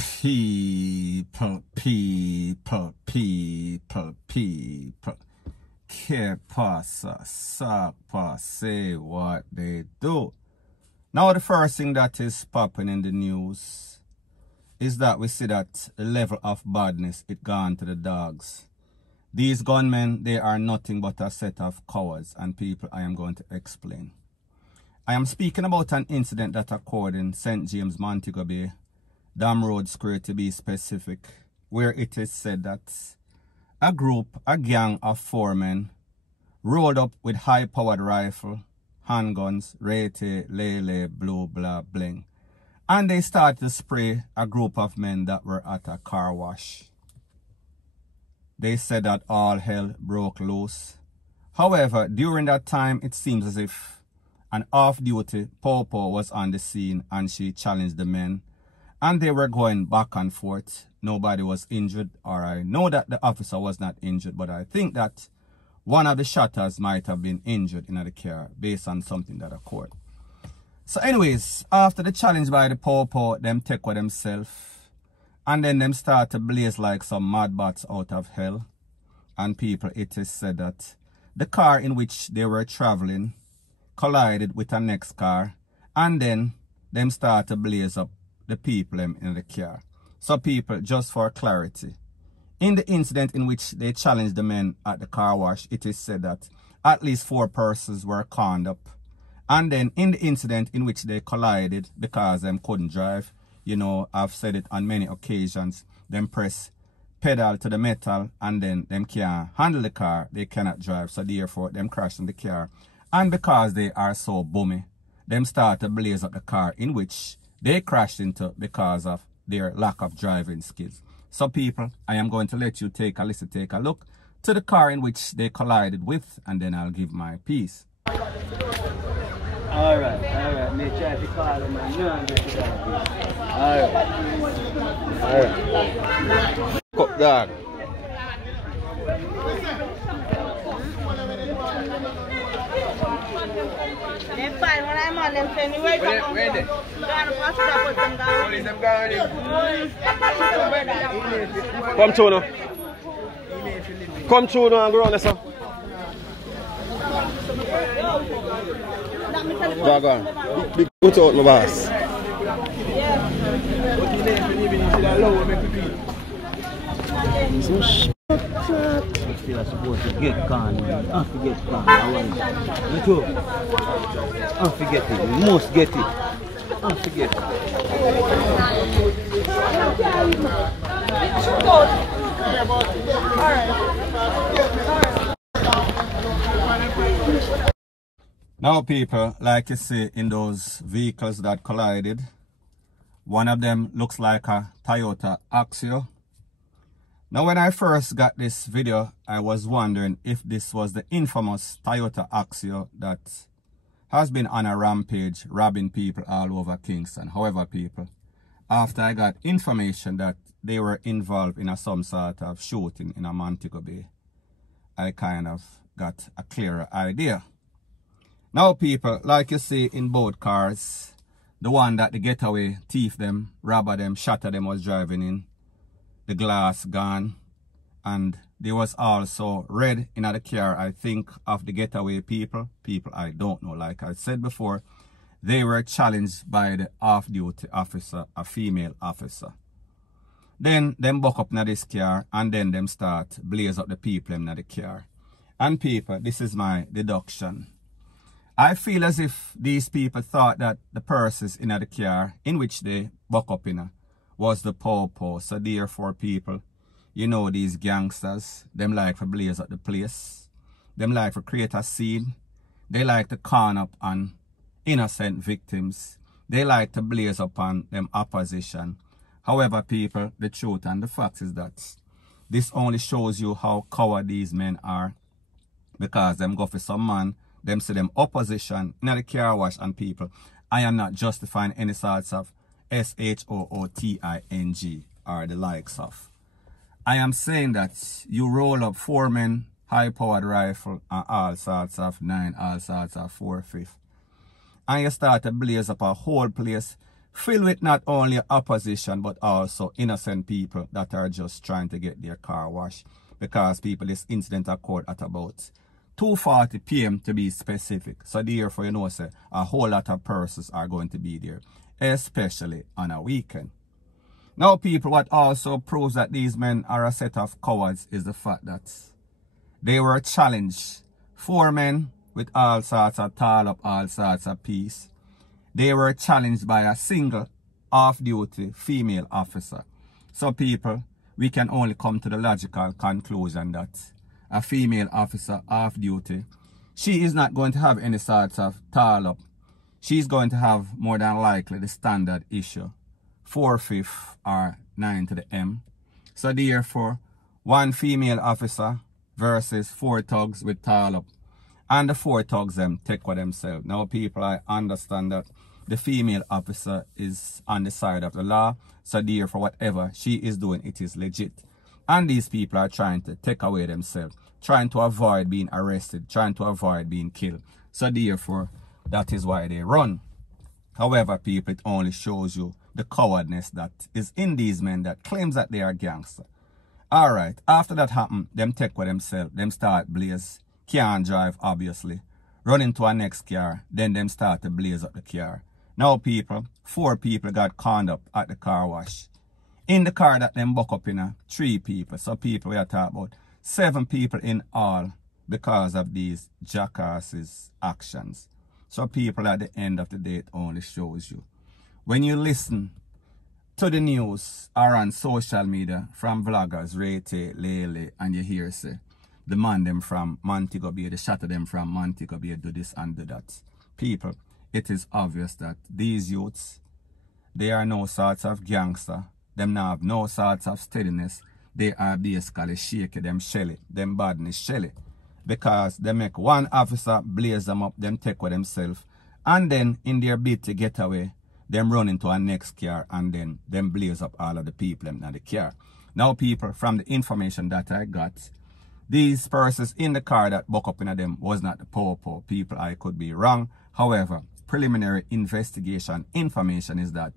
People. Que pasa, sapa, say what they do. Now the first thing that is popping in the news is that we see that the level of badness it gone to the dogs. These gunmen, they are nothing but a set of cowards and people I am going to explain. I am speaking about an incident that occurred in St. James, Montego Bay, Dam Road Square to be specific, where it is said that a gang of 4 men rolled up with high-powered rifle, handguns, rete, lele, blue, blah, bling. And they started to spray a group of men that were at a car wash. They said that all hell broke loose. However, during that time, it seems as if an off-duty Popo was on the scene and she challenged the men. And they were going back and forth. Nobody was injured, or I know that the officer was not injured, but I think that one of the shotters might have been injured in the car based on something that occurred. So anyways, after the challenge by the Popo, them take with themselves. And then them start to blaze like some mad bats out of hell. And people, it is said that the car in which they were traveling collided with a next car. And then them start to blaze up the people in the car. So people, just for clarity, in the incident in which they challenged the men at the car wash, it is said that at least 4 persons were conned up. And then in the incident in which they collided because them couldn't drive, you know, I've said it on many occasions, them press pedal to the metal and then them can't handle the car, they cannot drive, so therefore them crash in the car. And because they are so boomy, them start to blaze up the car in which they crashed into because of their lack of driving skills. So people, I am going to let you take a look to the car in which they collided with, and then I'll give my piece. Alright, me try to call him and no get to that. Alright. Cup dog. Them fine when I'm on them send me where you come. Where they? Gonna pass it up with them down. Police them gone. Come through now. Come through now and go on there, sir. Dog on. Big put out my boss. Some shit. Still supposed to get gone, man. I forget gone. You too. I forget it. You must get it. I forget it. Now people, like you see in those vehicles that collided, one of them looks like a Toyota Axio. Now when I first got this video, I was wondering if this was the infamous Toyota Axio that has been on a rampage robbing people all over Kingston. However people, after I got information that they were involved in some sort of shooting in a Montego Bay, I kind of got a clearer idea. Now people, like you see in both cars, the one that the getaway thief them, robber them, shatter them was driving in, the glass gone, and there was also red in the car, I think, of the getaway people I don't know. Like I said before, they were challenged by the off-duty officer, a female officer. Then them buck up in this car and then them start blaze up the people in the car. And people, this is my deduction. I feel as if these people thought that the purses in the car in which they buck up in was the Popo. So therefore people, you know, these gangsters, them like to blaze up the place. Them like to create a scene. They like to con up on innocent victims. They like to blaze up on them opposition. However people, the truth and the fact is that this only shows you how coward these men are. Because them go for some man, them see them opposition in the car wash, and people, I am not justifying any sorts of shooting or the likes of. I am saying that you roll up 4 men, high-powered rifle, and all sorts of 9, all sorts of 4/5. And you start to blaze up a whole place filled with not only opposition but also innocent people that are just trying to get their car washed. Because people, this incident occurred at about 2:40 p.m. to be specific. So therefore, you know, say a whole lot of persons are going to be there, especially on a weekend. Now, people, what also proves that these men are a set of cowards is the fact that they were challenged. 4 men with all sorts of tall up, all sorts of peace. They were challenged by a single off-duty female officer. So, people, we can only come to the logical conclusion that a female officer off-duty, she is not going to have any sorts of tall up. She's going to have more than likely the standard issue, 4/5 or 9 to the M. So therefore, 1 female officer versus 4 thugs with tall up. And the 4 thugs them take for themselves. Now, people, I understand that the female officer is on the side of the law. So therefore, whatever she is doing, it is legit. And these people are trying to take away themselves, trying to avoid being arrested, trying to avoid being killed. So therefore, that is why they run. However, people, it only shows you the cowardness that is in these men that claims that they are gangster. Alright, after that happened, them take for themselves, them start blaze, can't drive obviously, run into a next car, then them start to blaze up the car. Now, people, 4 people got conned up at the car wash. In the car that them buck up in, 3 people. So people, we are talking about 7 people in all because of these jackasses' actions. So people, at the end of the day, it only shows you. When you listen to the news or on social media from vloggers, Rete, Lele, and you hear say, the man them from Montego Bay, the shot of them from Montego Bay, do this and do that. People, it is obvious that these youths, they are no sorts of gangster. Them now have no sorts of steadiness. They are basically shaky, them shelly, them badness shelly. Because they make 1 officer blaze them up, them take with themselves. And then in their bid to get away, them run into a next car and then them blaze up all of the people in the car. Now, people, from the information that I got, these persons in the car that buck up in them was not the po-po. People, I could be wrong. However, preliminary investigation information is that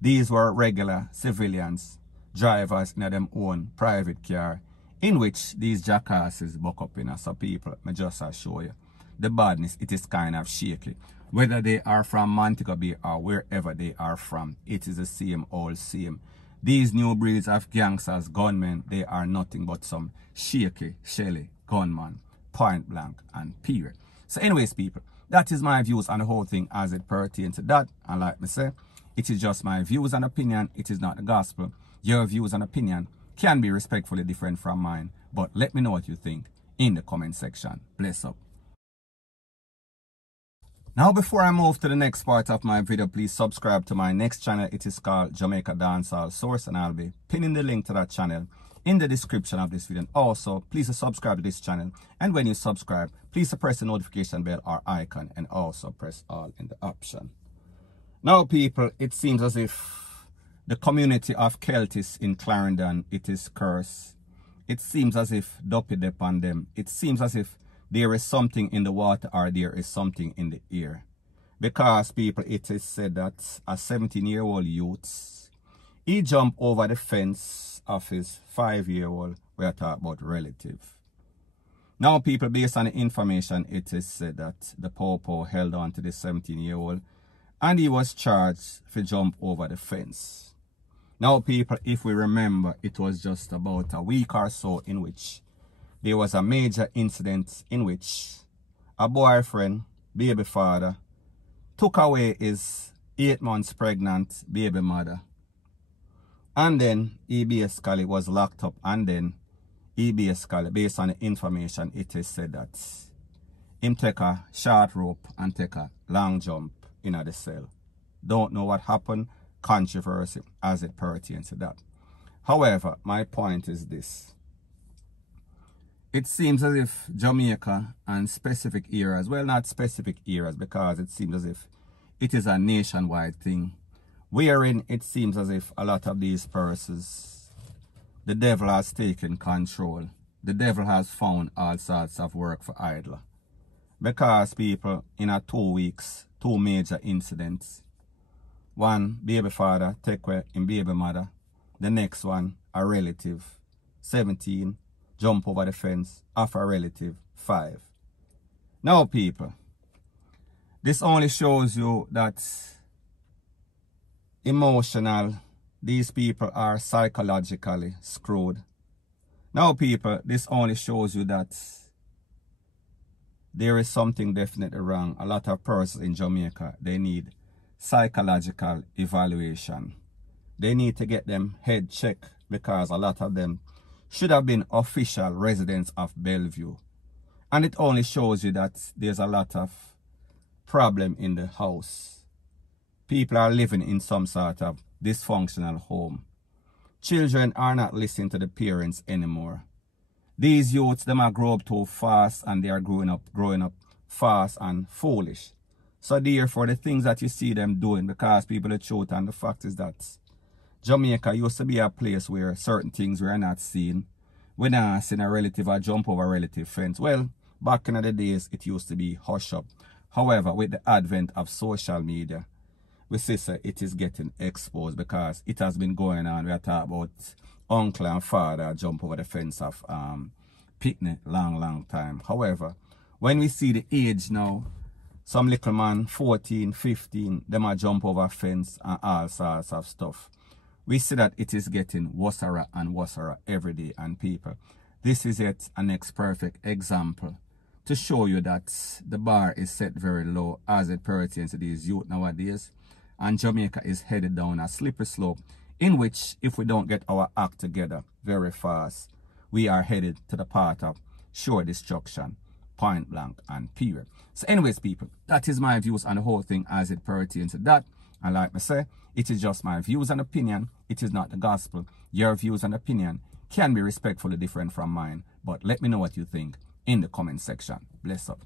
these were regular civilians, drivers in their own private car, in which these jackasses buck up in. So people, I just show you the badness. It is kind of shaky. Whether they are from Montego Bay or wherever they are from, it is the same old same. These new breeds of gangsters, gunmen, they are nothing but some shaky, shelly gunman, point blank and period. So anyways, people, that is my views on the whole thing as it pertains to that. And like me say, it is just my views and opinion. It is not the gospel. Your views and opinion can be respectfully different from mine. But let me know what you think in the comment section. Bless up. Now, before I move to the next part of my video, please subscribe to my next channel. It is called Jamaica Dancehall Source, and I'll be pinning the link to that channel in the description of this video. And also, please subscribe to this channel. And when you subscribe, please press the notification bell or icon, and also press all in the option. Now, people, it seems as if the community of Celtics in Clarendon, it is cursed. It seems as if dopey dep on them. It seems as if there is something in the water or there is something in the air. Because, people, it is said that a 17-year-old youth, he jumped over the fence of his 5-year-old, we are talking about relative. Now, people, based on the information, it is said that the Popo held on to the 17-year-old and he was charged for jump over the fence. Now, people, if we remember, it was just about a week or so in which there was a major incident in which a boyfriend, baby father, took away his 8 months pregnant baby mother. And then he basically was locked up, and then he basically, based on the information, it is said that him take a short rope and take a long jump in the cell. Don't know what happened, controversy as it pertains to that. However, my point is this. It seems as if Jamaica and specific areas, well, not specific areas, because it seems as if it is a nationwide thing, wherein it seems as if a lot of these persons, the devil has taken control. The devil has found all sorts of work for idler. Because, people, in a 2 weeks, 2 major incidents, One, baby father, take away in baby mother. The next one, a relative. 17, jump over the fence, of a relative. 5. Now, people, this only shows you that emotional, these people are psychologically screwed. Now, people, this only shows you that there is something definitely wrong. A lot of persons in Jamaica, they need psychological evaluation. They need to get them head checked because a lot of them should have been official residents of Bellevue. And it only shows you that there's a lot of problem in the house. People are living in some sort of dysfunctional home. Children are not listening to the parents anymore. These youths, them are grow up too fast and they are growing up fast and foolish. So therefore, the things that you see them doing, because people are truth, and the fact is that Jamaica used to be a place where certain things were not seen. When I seen a relative or jump over a relative fence, well, back in the days, it used to be hush up. However, with the advent of social media, we see it is getting exposed because it has been going on. We are talking about uncle and father jump over the fence of picnic long time. However, when we see the age now, some little man, 14, 15, them a jump over a fence and all sorts of stuff. We see that it is getting worse and worse every day. And people, this is yet a next perfect example to show you that the bar is set very low as it pertains to these youth nowadays. And Jamaica is headed down a slippery slope in which, if we don't get our act together very fast, we are headed to the path of sure destruction, point blank and period. So anyways, people, that is my views on the whole thing as it pertains to that. And like I say, it is just my views and opinion. It is not the gospel. Your views and opinion can be respectfully different from mine. But let me know what you think in the comment section. Bless up.